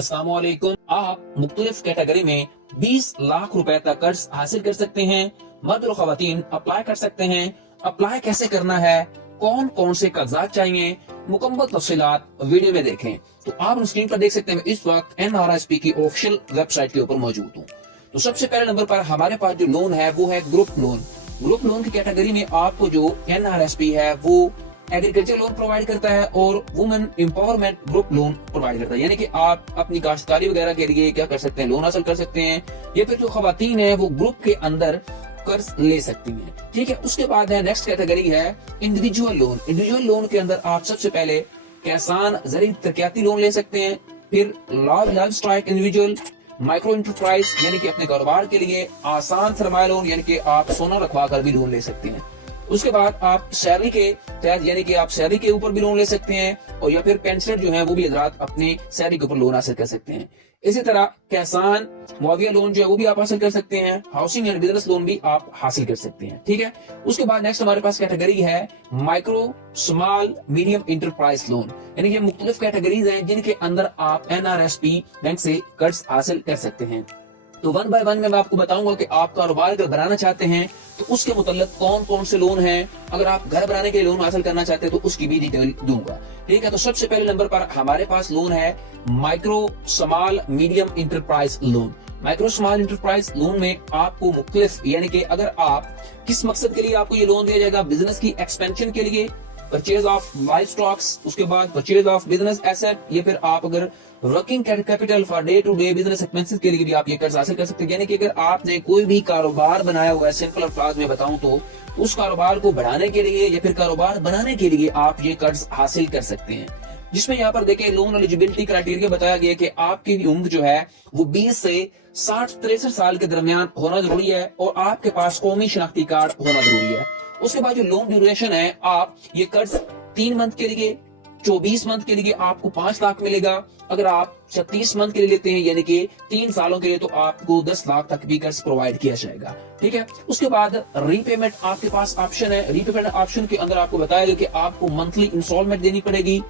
अस्सलामुअलैकुम। आप मुख्तलिफ कैटेगरी में 20 लाख रुपए तक कर्ज हासिल कर सकते हैं। मर्द और खवातीन अप्लाई कर सकते हैं। अप्लाई कैसे करना है, कौन कौन से कागजात चाहिए, मुकम्मल तफसीलात वीडियो में देखें। तो आप स्क्रीन पर देख सकते हैं, इस वक्त NRSP की ऑफिशियल वेबसाइट के ऊपर मौजूद हूँ। तो सबसे पहले नंबर पर हमारे पास जो लोन है वो है ग्रुप लोन। ग्रुप लोन की कैटेगरी में आपको जो NRSP है वो एग्रीकल्चर लोन प्रोवाइड करता है और women empowerment group loan provide करता है। यानी कि आप अपनी काश्तकारी वगैरह के लिए क्या कर सकते हैं, लोन हासिल कर सकते हैं, या फिर जो खवातीन है वो ग्रुप के अंदर कर्ज ले सकती हैं। ठीक है, उसके बाद है नेक्स्ट कैटेगरी है इंडिविजुअल लोन। इंडिविजुअल लोन के अंदर आप सबसे पहले किसान ज़रूरी तरक्याती लोन ले सकते हैं, फिर large life strike individual, micro enterprise यानी कि अपने कारोबार के लिए आसान सरमाया लोन यानी कि आप सोना रखवा कर भी लोन ले सकते हैं। उसके बाद आप सैलरी के तहत यानी कि आप सैलरी के ऊपर भी लोन ले सकते हैं, और या फिर पेंशनर जो है वो भी हजरात अपने सैलरी के ऊपर लोन हासिल कर सकते हैं। इसी तरह किसान मुआविया लोन जो है वो भी आप हासिल कर सकते हैं। हाउसिंग एंड बिजनेस लोन भी आप हासिल कर सकते हैं। ठीक है, उसके बाद नेक्स्ट हमारे पास कैटेगरी है micro small medium enterprise loan. यानी कि मुख्तलिफ कैटेगरीज हैं जिनके अंदर आप NRSP बैंक से कर्ज हासिल कर सकते हैं। तो वन बाय वन में मैं आपको बताऊंगा कि आप कारोबार अगर बनाना चाहते हैं तो उसके मुतल्लिक कौन कौन से लोन हैं। अगर आप घर बनाने के लोन हासिल करना चाहते हैं तो उसकी भी डिटेल दूंगा। ठीक है, तो सबसे पहले नंबर पर हमारे पास लोन है micro small medium enterprise loan. Micro small enterprise loan में आपको मुख्तलिफ यानी कि अगर आप किस मकसद के लिए आपको ये लोन दिया जाएगा, बिजनेस की एक्सपेंशन के लिए, परचेज ऑफ लाइफ स्टॉक्स, उसके बाद परचेज ऑफ बिजनेस एसेट, या फिर आप अगर working capital for day to day business expenses के लिए भी आप ये कर्ज हासिल कर सकते हैं। यानी कि अगर आपने कोई भी कारोबार बनाया हुआ है, सिंपल अल्फाज में बताऊं तो उस कारोबार को बढ़ाने के लिए या फिर कारोबार बनाने के लिए आप ये कर्ज हासिल कर सकते हैं। जिसमें यहाँ पर देखिए लोन एलिजिबिलिटी क्राइटेरिया बताया गया कि आपकी उम्र जो है वो 20 से 63 साल के दरमियान होना जरूरी है और आपके पास कौमी शनाख्ती कार्ड होना जरूरी है। उसके बाद जो लोन ड्यूरेशन है, आप ये कर्ज 3 मंथ के लिए, 24 मंथ के लिए आपको 5 लाख मिलेगा। अगर आप 36 मंथ के लिए लेते हैं यानी कि 3 सालों के लिए तो आपको 10 लाख तक भी कर्ज प्रोवाइड किया जाएगा। ठीक है, उसके बाद रीपेमेंट आपके पास ऑप्शन है। रीपेमेंट ऑप्शन के अंदर आपको बताया गया कि आपको मंथली इंस्टॉलमेंट देनी पड़ेगी।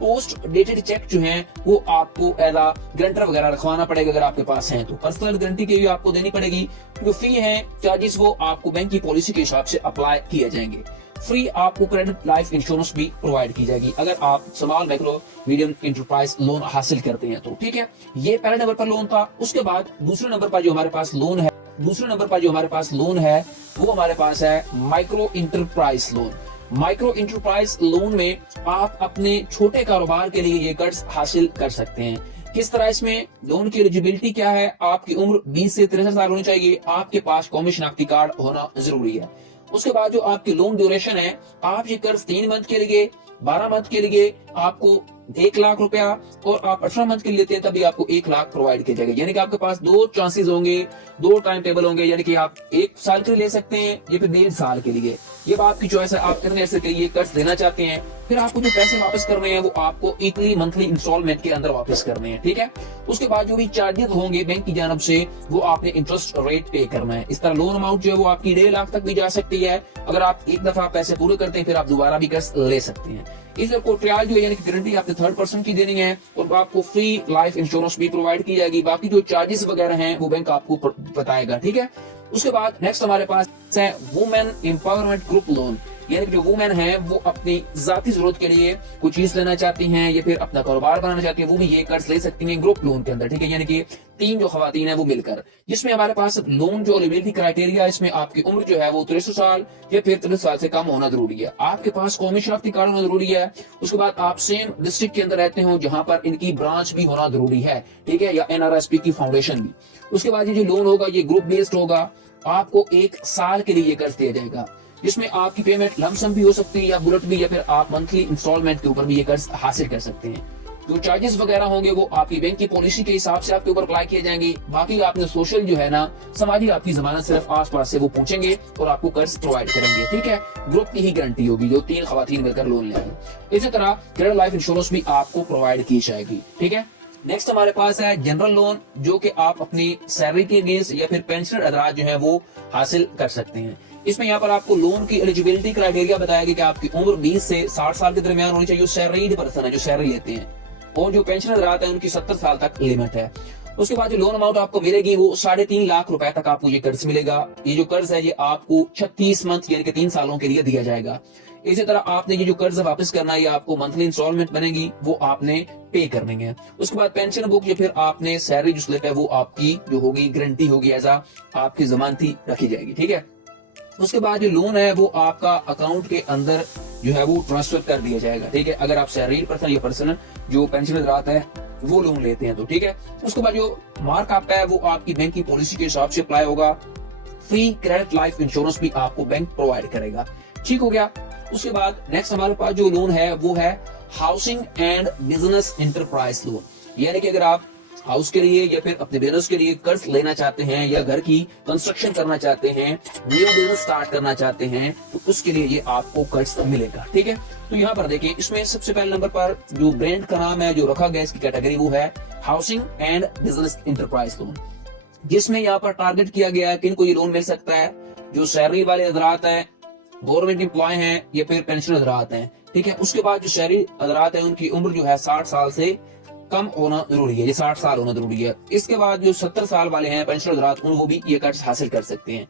पोस्ट डेटेड चेक जो है वो आपको एज आ गारंटर वगैरह रखवाना पड़ेगा अगर आपके पास है तो। पर्सनल गारंटी की भी आपको देनी पड़ेगी। जो फी है चार्जेस वो आपको बैंक की पॉलिसी के हिसाब से अप्लाई किए जाएंगे। फ्री आपको क्रेडिट लाइफ इंश्योरेंस भी प्रोवाइड की जाएगी अगर आप small micro medium enterprise loan हासिल करते हैं तो। ठीक है, ये पहले नंबर पर लोन था। उसके बाद दूसरे नंबर पर जो हमारे पास लोन है वो हमारे पास है micro enterprise loan. Micro enterprise loan में आप अपने छोटे कारोबार के लिए ये कर्ज हासिल कर सकते हैं। किस तरह, इसमें लोन की एलिजिबिलिटी क्या है, आपकी उम्र 20 से 63 साल होनी चाहिए, आपके पास कौमी शनाख्ती कार्ड होना जरूरी है। उसके बाद जो आपकी लोन ड्यूरेशन है, आप ये कर्ज 3 मंथ के लिए, 12 मंथ के लिए आपको 1 लाख रुपया, और आप 18 मंथ के लिए लेते हैं तभी आपको 1 लाख प्रोवाइड किया जाएगा। यानी कि आपके पास 2 चांसेस होंगे, 2 टाइम टेबल होंगे। यानी कि आप 1 साल के लिए ले सकते हैं या फिर 1.5 साल के लिए, ये आपकी चॉइस है। आप कितने ऐसे के लिए कर्ज लेना चाहते हैं, फिर आपको जो पैसे वापस करने हैं वो आपको ईकली मंथली इंस्टॉलमेंट के अंदर वापस करने हैं। ठीक है, उसके बाद जो भी चार्जेस होंगे बैंक की जानब से वो आपने इंटरेस्ट रेट पे करना है। इस तरह लोन अमाउंट जो है वो आपकी 1.5 लाख तक भी जा सकती है। अगर आप एक दफा पैसे पूरे करते हैं फिर आप दोबारा भी कर्ज ले सकते हैं। इस को ट्रायल जो है यानी कि गारंटी आपने 3rd पर्सन की देनी है और आपको फ्री लाइफ इंश्योरेंस भी प्रोवाइड की जाएगी। बाकी जो चार्जेस वगैरह हैं वो बैंक आपको बताएगा। ठीक है, उसके बाद नेक्स्ट हमारे पास है वुमेन एम्पावरमेंट ग्रुप लोन। यानी कि जो वुमेन है वो अपनी जाती जरूरत के लिए कोई चीज लेना चाहती हैं या फिर अपना कारोबार बनाना चाहती है, वो भी ये कर्ज ले सकती हैं ग्रुप लोन के अंदर। ठीक है, यानी कि 3 जो खवातीन है वो मिलकर, जिसमें हमारे पास लोन जो एलिजिबिलिटी क्राइटेरिया है, इसमें आपकी उम्र जो है वो 63 साल या फिर 30 साल से कम होना जरूरी है। आपके पास कौमी शनाख्ती कार्ड होना जरूरी है। उसके बाद आप सेम डिस्ट्रिक्ट के अंदर रहते हो जहां पर इनकी ब्रांच भी होना जरूरी है। ठीक है, या NRSP की फाउंडेशन भी। उसके बाद ये जो लोन होगा ये ग्रुप बेस्ड होगा। आपको 1 साल के लिए ये कर्ज दिया जाएगा, जिसमें आपकी पेमेंट लमसम भी हो सकती है या बुलेट भी, या फिर आप मंथली इंस्टॉलमेंट के ऊपर भी ये कर्ज हासिल कर सकते हैं। जो चार्जेस वगैरह होंगे वो आपकी बैंक की पॉलिसी के हिसाब से आपके ऊपर अप्लाई किए जाएंगे। बाकी आपने सोशल जो है ना, समाजी आपकी जमानत सिर्फ आस पास से वो पूछेंगे और आपको कर्ज प्रोवाइड करेंगे। ठीक है, ग्रुप की ही गारंटी होगी जो 3 खवातीन मिलकर लोन लेंगे। इसी तरह क्रेडिट लाइफ इंश्योरेंस भी आपको प्रोवाइड की जाएगी। ठीक है, नेक्स्ट हमारे पास है जनरल लोन, जो कि आप अपनी सैलरी के अगेंस्ट या फिर पेंशन अदराज जो है वो हासिल कर सकते हैं। इसमें यहाँ पर आपको लोन की एलिजिबिलिटी क्राइटेरिया बताया गया कि आपकी उम्र 20 से 60 साल के दरमियान होनी चाहिए। सैलरीड पर्सन है जो सैलरी लेते हैं, और जो पेंशन हजरात है उनकी 70 साल तक लिमिट है। उसके बाद जो लोन अमाउंट आपको मिलेगी वो 3.5 लाख रुपए तक आपको ये कर्ज मिलेगा। ये जो कर्ज है ये आपको 36 मंथ यानी कि 3 सालों के लिए दिया जाएगा। इसी तरह आपने ये जो कर्ज वापस करना है ये आपको मंथली इंस्टॉलमेंट बनेगी, वो आपने पे करनी है। उसके बाद पेंशन बुक या फिर आपने सैलरी जो स्लिप है वो आपकी जो होगी गारंटी होगी, ऐसा आपकी जमानती रखी जाएगी, ठीक है। उसके बाद जो लोन है वो आपका अकाउंट के अंदर जो है वो ट्रांसफर कर दिया जाएगा, ठीक है। अगर आप सैलरी पर्सन या पर्सन जो पेंशन हजरात है वो लोन लेते हैं तो, ठीक है। उसके बाद जो मार्कअप है वो आपकी बैंक की पॉलिसी के हिसाब से अप्लाई होगा। फ्री क्रेडिट लाइफ इंश्योरेंस भी आपको बैंक प्रोवाइड करेगा, ठीक हो गया। उसके बाद नेक्स्ट हमारे पास जो लोन है वो है housing and business enterprise loan, यानी कि अगर आप हाउस के लिए या फिर अपने बिजनेस के लिए कर्ज लेना चाहते हैं या घर की कंस्ट्रक्शन करना चाहते हैं, न्यू बिजनेस स्टार्ट करना चाहते हैं, तो उसके लिए ये आपको कर्ज मिलेगा, ठीक है। तो यहाँ पर देखिए, इसमें सबसे पहले नंबर पर जो ब्रांड का नाम है जो रखा गया इसकी कैटेगरी वो है housing and business enterprise loan, जिसमें यहाँ पर टारगेट किया गया है किनको ये लोन मिल सकता है, जो सैलरी वाले हजरात हैं, गवर्नमेंट एम्प्लॉय हैं या फिर पेंशन हजरात हैं, ठीक है। उसके बाद जो शहरी हजरात हैं उनकी उम्र जो है 60 साल से कम होना जरूरी है, ये 60 साल होना जरूरी है। इसके बाद जो 70 साल वाले हैं पेंशन हजरात वो भी ये कर्ज हासिल कर सकते हैं।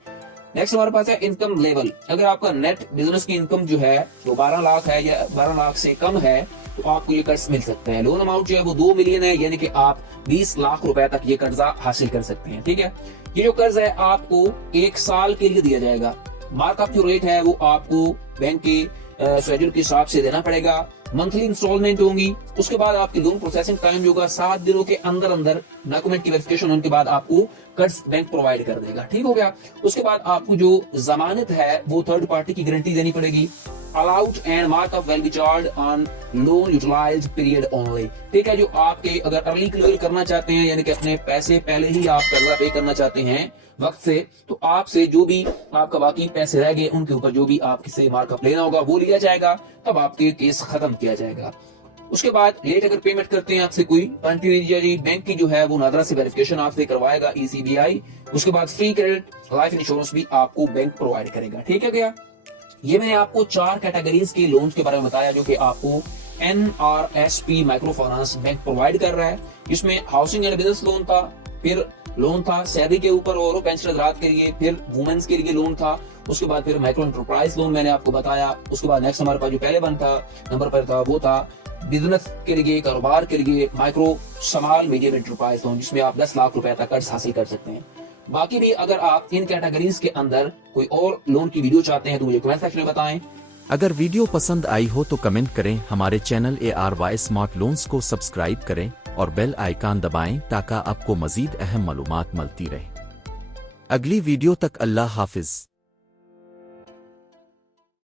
नेक्स्ट हमारे पास है इनकम लेवल। अगर आपका नेट बिजनेस की इनकम जो है वो 12 लाख है या 12 लाख से कम है तो आपको ये कर्ज मिल सकता है। लोन अमाउंट जो है वो 2 मिलियन है, यानी कि आप 20 लाख रुपए तक ये कर्जा हासिल कर सकते हैं, ठीक है। ये जो कर्ज है आपको 1 साल के लिए दिया जाएगा। मार्कअप जो रेट है वो आपको बैंक के शेड्यूल के हिसाब से देना पड़ेगा। मंथली इंस्टॉलमेंट होंगी। उसके बाद आपकी लोन प्रोसेसिंग टाइम जो होगा 7 दिनों के अंदर अंदर डॉक्यूमेंट की वेरिफिकेशन होने के बाद आपको कर्ज बैंक प्रोवाइड कर देगा, ठीक हो गया। उसके बाद आपको जो जमानत है वो थर्ड पार्टी की गारंटी देनी पड़ेगी। Allowed and markup will be charge on loan utilised period only, ठीक है। जो आपके अगर अर्ली क्लियर करना चाहते हैं यानी कि अपने पैसे पहले ही आप कर्जा पे करना चाहते हैं वक्त से, तो आपसे जो भी आपका बाकी पैसे रह गए उनके ऊपर जो भी आपसे मार्कअप लेना होगा वो लिया जाएगा, तब आपके केस खत्म किया जाएगा। उसके बाद लेट अगर पेमेंट करते हैं आपसे कोई पेनल्टी नहीं दी जाएगी। बैंक की जो है वो नादरा से वेरिफिकेशन आपसे करवाएगा ECBI। उसके बाद फ्री क्रेडिट लाइफ इंश्योरेंस भी आपको बैंक प्रोवाइड करेगा, ठीक है क्या। ये मैंने आपको 4 कैटेगरीज के लोन के बारे में बताया जो कि आपको NRSP micro finance bank provide कर रहा है। इसमें हाउसिंग एंड बिजनेस लोन था, फिर लोन था सैलरी के ऊपर और पेंशन हजरात के लिए, फिर वुमेन्स के लिए लोन था। उसके बाद फिर माइक्रो एंटरप्राइज लोन मैंने आपको बताया। उसके बाद नेक्स्ट हमारे पास जो पहले नंबर पर था वो था बिजनेस के लिए, कारोबार के लिए micro small medium enterprise loan, जिसमें आप 10 लाख रुपए तक कर्ज हासिल कर सकते हैं। बाकी भी अगर आप इन कैटेगरीज के अंदर कोई और लोन की वीडियो चाहते हैं तो मुझे कमेंट सेक्शन में बताएं। अगर वीडियो पसंद आई हो तो कमेंट करें, हमारे चैनल ARY स्मार्ट लोन्स को सब्सक्राइब करें और बेल आइकन दबाएं ताकि आपको मजीद अहम मालूमात मिलती रहे। अगली वीडियो तक अल्लाह हाफिज।